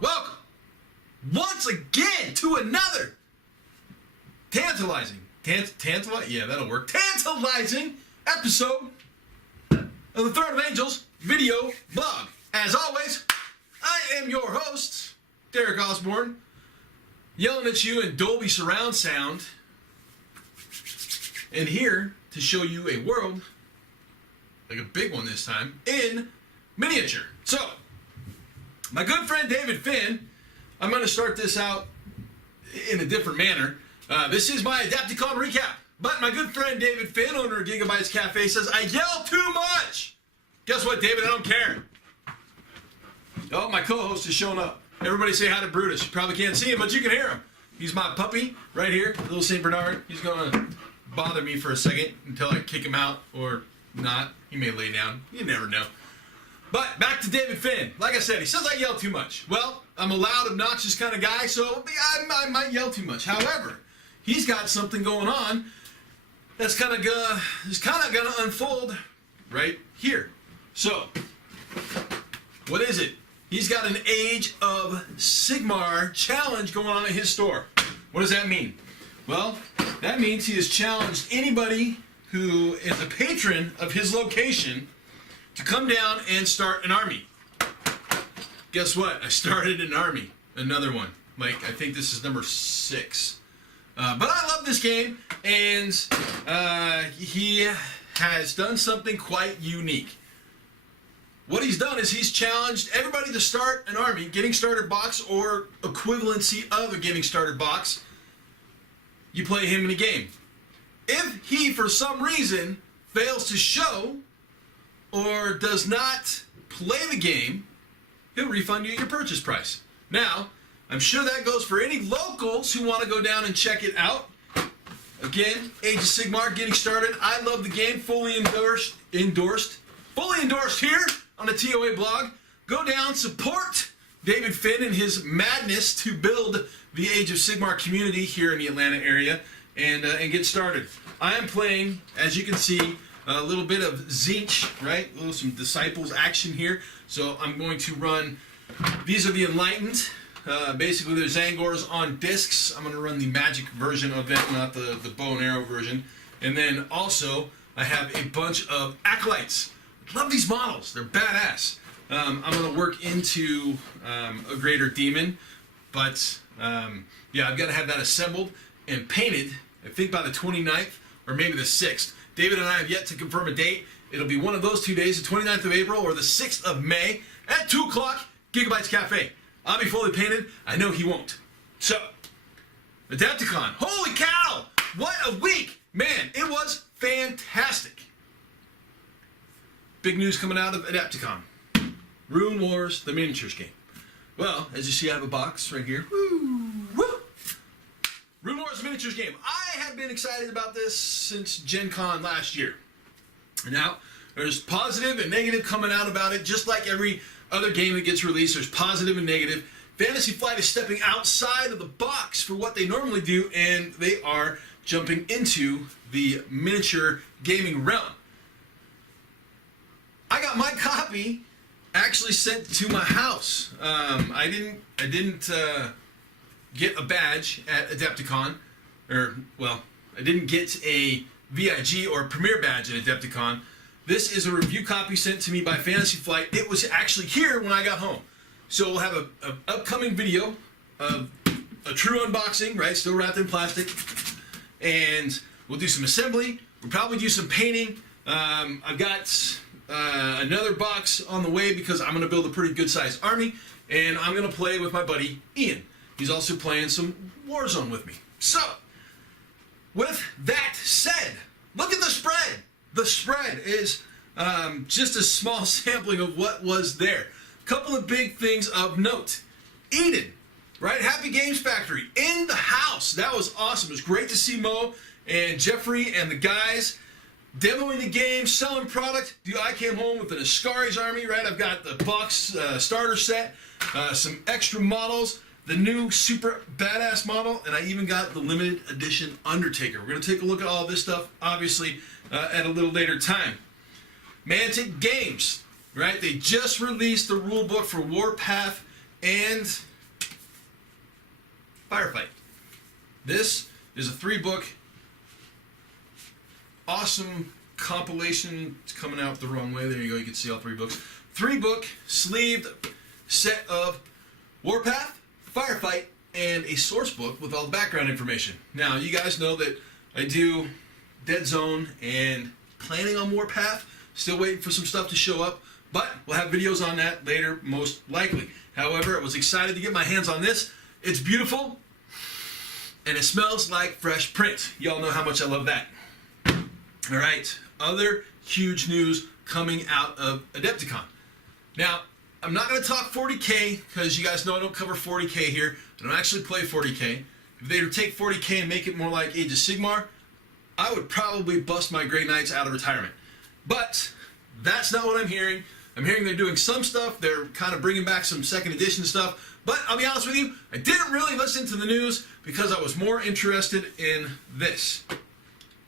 Welcome once again to another tantalizing episode of the Throne of Angels video blog. As always, I am your host, Derek Osborne, yelling at you in Dolby surround sound, and here to show you a world, like a big one this time, in miniature. So, my good friend David Finn, I'm going to start this out in a different manner. This is my AdeptiCon recap. But my good friend David Finn, owner of Gigabytes Cafe, says, I yell too much! Guess what, David? I don't care. Oh, my co-host is showing up. Everybody say hi to Brutus. You probably can't see him, but you can hear him. He's my puppy right here, little St. Bernard. He's going to bother me for a second until I kick him out, or not. He may lay down. You never know. But back to David Finn. Like I said, he says I yell too much. Well, I'm a loud, obnoxious kind of guy, so I might yell too much. However, he's got something going on that's kind of gonna unfold right here. So, what is it? He's got an Age of Sigmar challenge going on at his store. What does that mean? Well, that means he has challenged anybody who is a patron of his location to come down and start an army. Guess what? I started an army. Another one. Like, I think this is number 6. But I love this game, and he has done something quite unique. What he's done is he's challenged everybody to start an army, getting starter box or equivalency of a getting starter box. You play him in a game. If he, for some reason, fails to show or does not play the game, he'll refund you your purchase price. Now, I'm sure that goes for any locals who want to go down and check it out. Again, Age of Sigmar, getting started. I love the game, fully endorsed here on the TOA blog. Go down, support David Finn and his madness to build the Age of Sigmar community here in the Atlanta area and get started. I am playing, as you can see, a little bit of Tzeentch, right? Some Disciples action here. So I'm going to run, these are the Enlightened. Basically, they're Zangors on discs. I'm going to run the magic version of it, not the bow and arrow version. And then also, I have a bunch of Acolytes. Love these models. They're badass. I'm going to work into a Greater Demon. But, yeah, I've got to have that assembled and painted, I think by the 29th or maybe the 6th. David and I have yet to confirm a date. It'll be one of those 2 days, the 29th of April or the 6th of May at 2 o'clock, Gigabytes Cafe. I'll be fully painted. I know he won't. So, AdeptiCon. Holy cow! What a week! Man, it was fantastic. Big news coming out of AdeptiCon. Rune Wars, the miniatures game. Well, as you see, I have a box right here. Woo! Woo! Rune Wars miniatures game. I have been excited about this since Gen Con last year. Now, there's positive and negative coming out about it, just like every other game that gets released. There's positive and negative. Fantasy Flight is stepping outside of the box for what they normally do, and they are jumping into the miniature gaming realm. I got my copy actually sent to my house. I didn't get a badge at AdeptiCon, or, well, I didn't get a VIG or a Premier badge at AdeptiCon. This is a review copy sent to me by Fantasy Flight. It was actually here when I got home. So we'll have an upcoming video of a true unboxing, right, still wrapped in plastic, and we'll do some assembly. We'll probably do some painting. I've got another box on the way because I'm going to build a pretty good-sized army, and I'm going to play with my buddy Ian. He's also playing some Warzone with me. So, with that said, look at the spread. The spread is just a small sampling of what was there. Couple of big things of note. Eden, right? Happy Games Factory in the house. That was awesome. It was great to see Mo and Jeffrey and the guys demoing the game, selling product. Dude, I came home with an Ascari's army, right? I've got the box starter set, some extra models, the new super badass model, and I even got the limited edition Undertaker. We're going to take a look at all this stuff, obviously, at a little later time. Mantic Games. right? They just released the rule book for Warpath and Firefight. This is a 3-book, awesome compilation. It's coming out the wrong way. There you go. You can see all 3 books. 3-book sleeved set of Warpath, Firefight, and a source book with all the background information. Now, you guys know that I do Dead Zone and planning on Warpath. Still waiting for some stuff to show up, but we'll have videos on that later, most likely. However, I was excited to get my hands on this. It's beautiful, and it smells like fresh print. Y'all know how much I love that. All right, other huge news coming out of AdeptiCon. Now, I'm not going to talk 40K because you guys know I don't cover 40K here. I don't actually play 40K. If they were to take 40K and make it more like Age of Sigmar, I would probably bust my Grey Knights out of retirement. But that's not what I'm hearing. I'm hearing they're doing some stuff. They're kind of bringing back some second edition stuff. But I'll be honest with you, I didn't really listen to the news because I was more interested in this.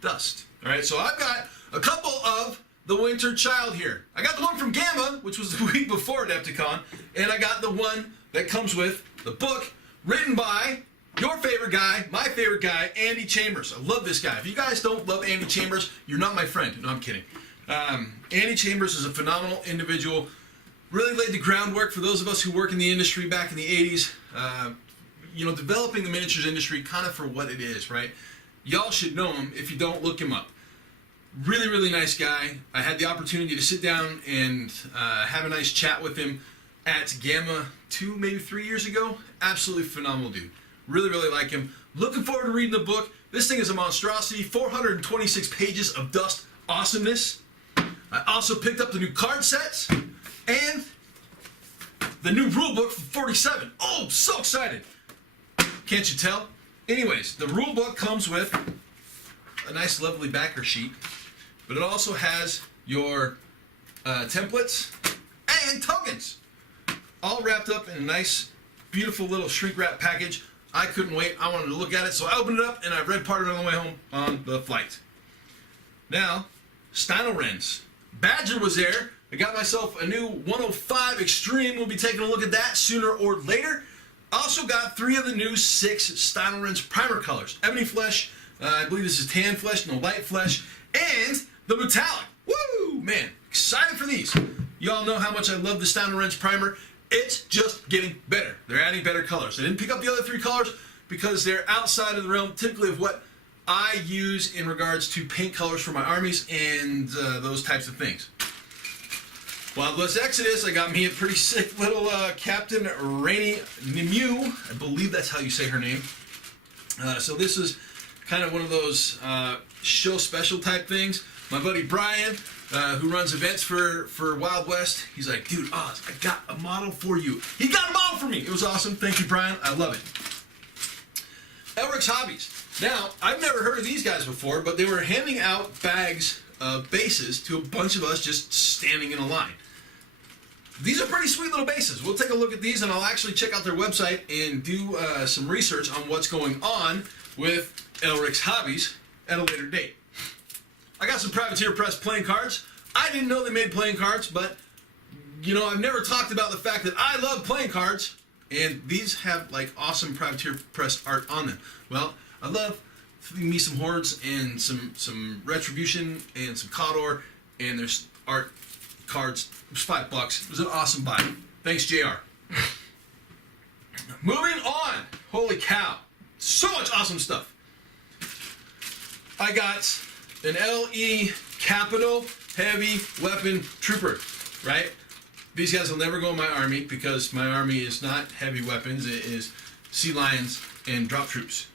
Dust. All right, so I've got a couple of the Winter Child here. I got the one from Gamma, which was the week before AdeptiCon, and I got the one that comes with the book written by your favorite guy, my favorite guy, Andy Chambers. I love this guy. If you guys don't love Andy Chambers, you're not my friend. No, I'm kidding. Andy Chambers is a phenomenal individual. Really laid the groundwork for those of us who work in the industry back in the 80s. Developing the miniatures industry kind of for what it is, right? Y'all should know him. If you don't, look him up. Really, really nice guy. I had the opportunity to sit down and have a nice chat with him at Gamma 2, maybe 3 years ago. Absolutely phenomenal dude. Really, really like him. Looking forward to reading the book. This thing is a monstrosity. 426 pages of dust awesomeness. I also picked up the new card sets and the new rule book for 47. Oh, so excited. Can't you tell? Anyways, the rule book comes with a nice, lovely backer sheet, but it also has your templates and tokens, all wrapped up in a nice, beautiful little shrink wrap package. I couldn't wait. I wanted to look at it, so I opened it up and I read part of it on the way home on the flight. Now, Steinolrens. Badger was there. I got myself a new 105 Extreme. We'll be taking a look at that sooner or later. Also got 3 of the new 6 Steinolrens primer colors. Ebony Flesh, I believe this is Tan Flesh, no Light Flesh, and the Metallic. Woo! Man, excited for these. Y'all know how much I love the Steinolrens primer. It's just getting better. They're adding better colors. I didn't pick up the other 3 colors because they're outside of the realm typically of what I use in regards to paint colors for my armies and those types of things. Wild West Exodus, I got me a pretty sick little Captain Rainy Nimue. I believe that's how you say her name. So this is kind of one of those show special type things. My buddy Brian, who runs events for Wild West, he's like, dude, Oz, I got a model for you. He got a model for me. It was awesome. Thank you, Brian. I love it. Elric's Hobbies. Now, I've never heard of these guys before, but they were handing out bags of bases to a bunch of us just standing in a line. These are pretty sweet little bases. We'll take a look at these, and I'll actually check out their website and do some research on what's going on with Elric's Hobbies at a later date. I got some Privateer Press playing cards. I didn't know they made playing cards, but, I've never talked about the fact that I love playing cards, and these have, awesome Privateer Press art on them. Well, I love me some Hordes and some Retribution and some Cawdor, and there's art cards. It was $5. It was an awesome buy. Thanks, JR. Moving on. Holy cow. So much awesome stuff. I got an LE Capital Heavy Weapon Trooper, right? These guys will never go in my army because my army is not heavy weapons. It is Sea Lions and Drop Troops.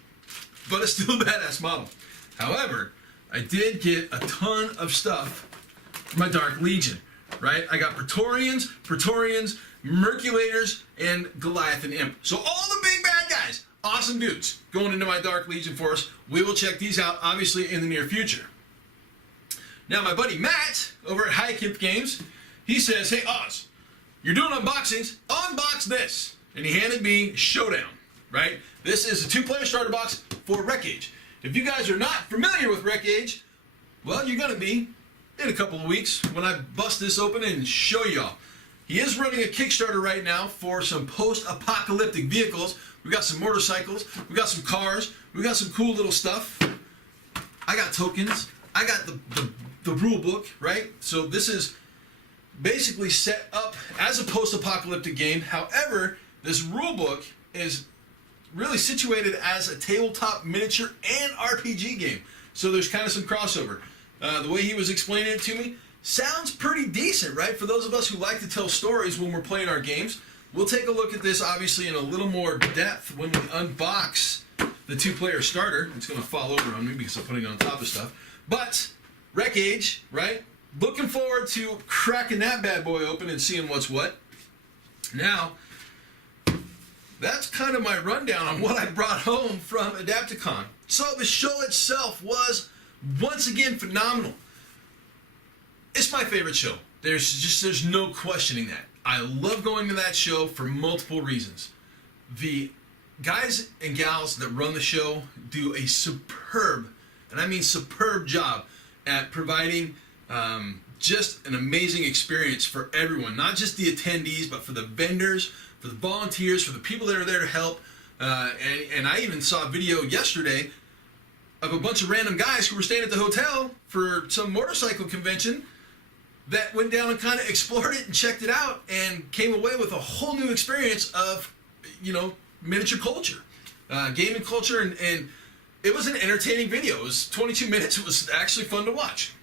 But it's still a badass model. However, I did get a ton of stuff for my Dark Legion, right? I got Praetorians, Merculators, and Goliath and Imp. So all the big bad guys, awesome dudes, going into my Dark Legion for us. We will check these out, obviously, in the near future. Now, my buddy Matt, over at High Games, he says, hey, Oz, you're doing unboxings, unbox this. And he handed me Showdown, right? This is a 2-player starter box for Wreck Age. If you guys are not familiar with Wreck Age, well, you're going to be in a couple of weeks when I bust this open and show y'all. He is running a Kickstarter right now for some post-apocalyptic vehicles. We got some motorcycles, we got some cars, we got some cool little stuff. I got tokens, I got the rule book, right? So this is basically set up as a post-apocalyptic game. However, this rule book is really situated as a tabletop miniature and RPG game. So there's kind of some crossover. The way he was explaining it to me sounds pretty decent, right? For those of us who like to tell stories when we're playing our games. We'll take a look at this obviously in a little more depth when we unbox the 2-player starter. It's going to fall over on me because I'm putting it on top of stuff. But Rec Age, right? Looking forward to cracking that bad boy open and seeing what's what. Now, that's kind of my rundown on what I brought home from AdeptiCon. So the show itself was once again phenomenal. It's my favorite show. There's no questioning that. I love going to that show for multiple reasons. The guys and gals that run the show do a superb, and I mean superb job at providing just an amazing experience for everyone. Not just the attendees, but for the vendors, for the volunteers, for the people that are there to help. And I even saw a video yesterday of a bunch of random guys who were staying at the hotel for some motorcycle convention that went down and kind of explored it and checked it out and came away with a whole new experience of, you know, miniature culture, gaming culture, and it was an entertaining video. It was 22 minutes. It was actually fun to watch.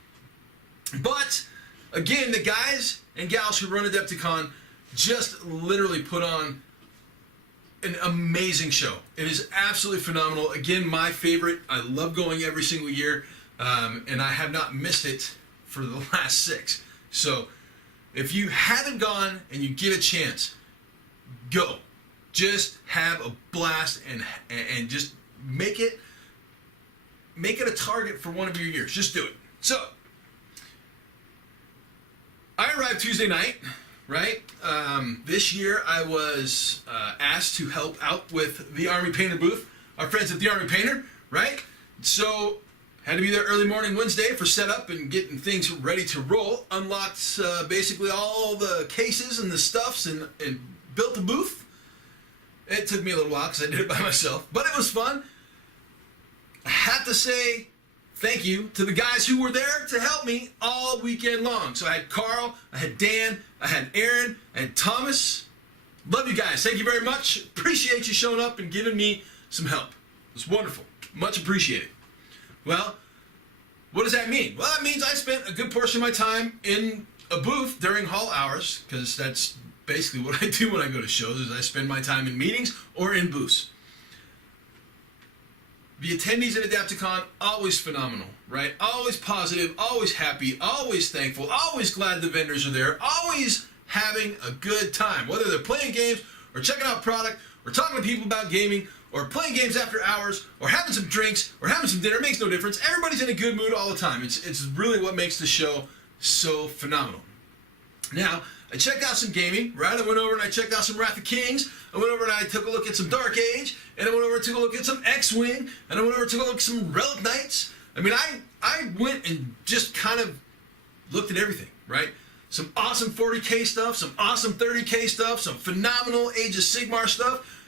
But again, the guys and gals who run AdeptiCon just literally put on an amazing show. It is absolutely phenomenal. Again, my favorite. I love going every single year, and I have not missed it for the last 6. So if you haven't gone and you get a chance, go. Just have a blast and just make it a target for one of your years. Just do it. So I arrived Tuesday night, right? This year I was asked to help out with the Army Painter booth. Our friends at the Army Painter, right? So had to be there early morning Wednesday for setup and getting things ready to roll. Unlocked basically all the cases and the stuffs and built the booth. It took me a little while because I did it by myself, but it was fun. I have to say thank you to the guys who were there to help me all weekend long. So I had Carl, I had Dan, I had Aaron, I had Thomas. Love you guys. Thank you very much. Appreciate you showing up and giving me some help. It was wonderful. Much appreciated. Well, what does that mean? Well, that means I spent a good portion of my time in a booth during hall hours, because that's basically what I do when I go to shows, is I spend my time in meetings or in booths. The attendees at AdeptiCon, always phenomenal, right? Always positive, always happy, always thankful, always glad the vendors are there, always having a good time, whether they're playing games or checking out product or talking to people about gaming or playing games after hours or having some drinks or having some dinner. It makes no difference. Everybody's in a good mood all the time. It's really what makes the show so phenomenal. Now, I checked out some gaming, right? I went over and I checked out some Wrath of Kings. I went over and I took a look at some Dark Age. And I went over and took a look at some X-Wing. And I went over and took a look at some Relic Knights. I mean, I went and just kind of looked at everything, right? Some awesome 40K stuff, some awesome 30K stuff, some phenomenal Age of Sigmar stuff.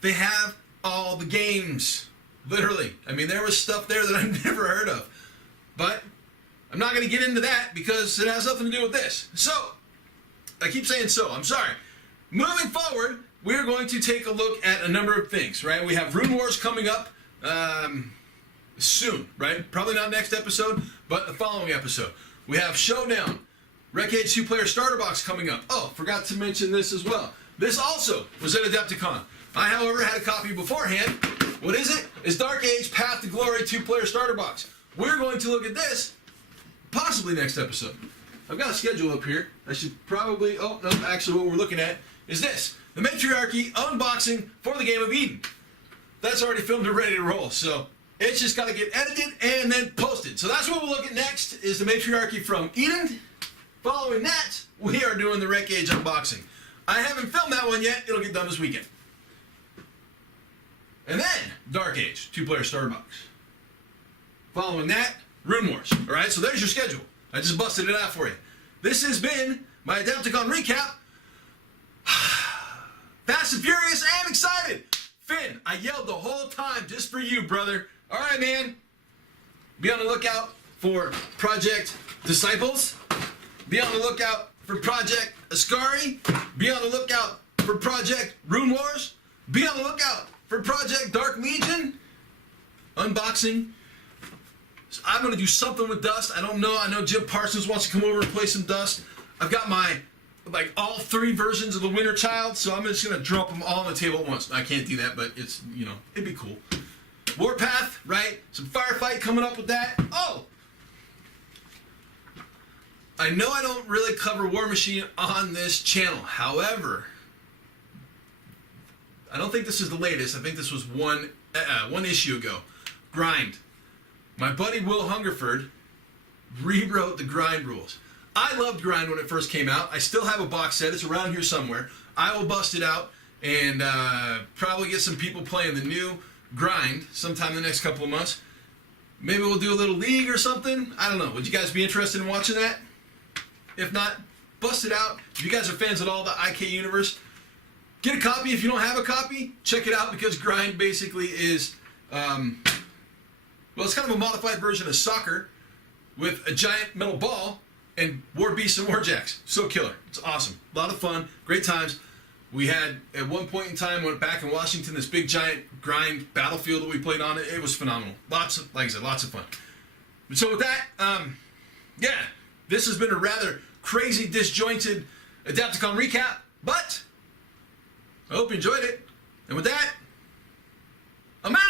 They have all the games, literally. I mean, there was stuff there that I've never heard of. But I'm not going to get into that because it has nothing to do with this. So, I keep saying so, I'm sorry. Moving forward, we're going to take a look at a number of things, right? We have Rune Wars coming up soon, right? Probably not next episode, but the following episode. We have Showdown, Rec Age 2-player starter box coming up. Oh, forgot to mention this as well. This also was at AdeptiCon. I, however, had a copy beforehand. What is it? It's Dark Age Path to Glory 2-player starter box. We're going to look at this possibly next episode. I've got a schedule up here. I should probably, oh, no, actually what we're looking at is this. The Matriarchy unboxing for the game of Eden. That's already filmed and ready to roll, so it's just got to get edited and then posted. So that's what we'll look at next, is the Matriarchy from Eden. Following that, we are doing the Rec Age unboxing. I haven't filmed that one yet. It'll get done this weekend. And then, Dark Age, 2-player starter box. Following that, Rune Wars. All right, so there's your schedule. I just busted it out for you. This has been my AdeptiCon recap. Fast and furious and excited. Finn, I yelled the whole time just for you, brother. All right, man. Be on the lookout for Project Disciples. Be on the lookout for Project Ascari. Be on the lookout for Project Rune Wars. Be on the lookout for Project Dark Legion. Unboxing. So I'm going to do something with dust. I don't know. I know Jim Parsons wants to come over and play some dust. I've got my, like, all 3 versions of the Winter Child, so I'm just going to drop them all on the table at once. I can't do that, but it's, you know, it'd be cool. Warpath, right? Some firefight coming up with that. Oh! I know I don't really cover War Machine on this channel. However, I don't think this is the latest. I think this was one issue ago. Grind. My buddy Will Hungerford rewrote the Grind rules. I loved Grind when it first came out. I still have a box set. It's around here somewhere. I will bust it out and probably get some people playing the new Grind sometime in the next couple of months. Maybe we'll do a little league or something. I don't know. Would you guys be interested in watching that? If not, bust it out. If you guys are fans at all of the IK universe, get a copy. If you don't have a copy, check it out, because Grind basically is, well, it's kind of a modified version of soccer with a giant metal ball and War Beasts and Warjacks. So killer. It's awesome. A lot of fun. Great times. We had, at one point in time, went back in Washington, this big giant Grind battlefield that we played on. It was phenomenal. Lots of, like I said, lots of fun. So with that, yeah, this has been a rather crazy, disjointed AdeptiCon recap, but I hope you enjoyed it. And with that, I'm out!